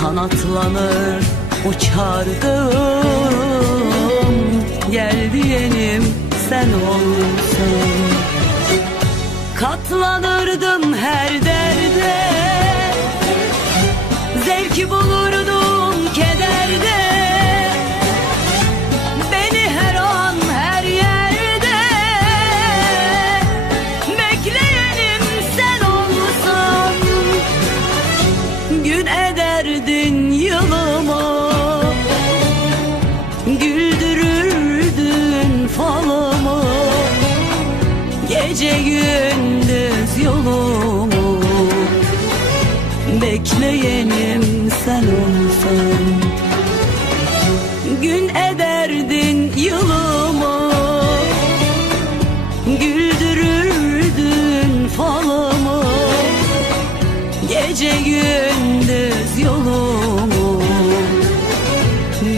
kanatlanır uçardım Gel diyenim sen olsan Katlanırdım her Gün ederdin yılımı Güldürürdün falımı Gece gündüz yolumu. Bekleyenim sen olsan. Gün ederdin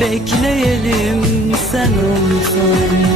Bekleyelim sen olsan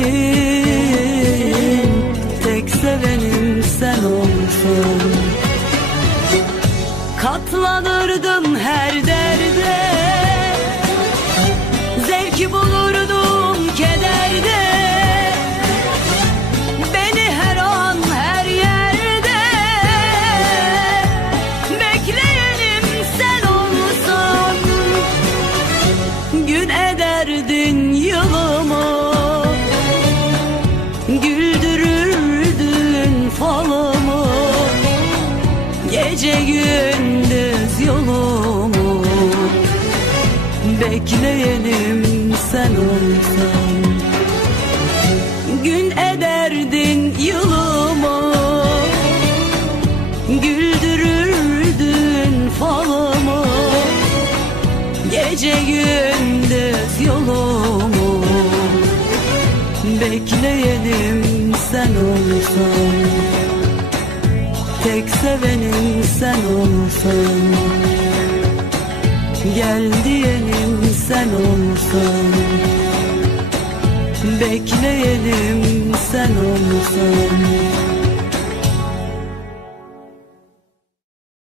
için Tek sevenim sen olsan Katlanırdım her Gece gündüz yolumu Bekleyenim sen olsan. Gün ederdin yılımı Güldürürdün falımı Gece gündüz yolumu Bekleyelim sen olsan. Tek sevenim sen Gel diyelim sen olsan Bekleyelim sen olsan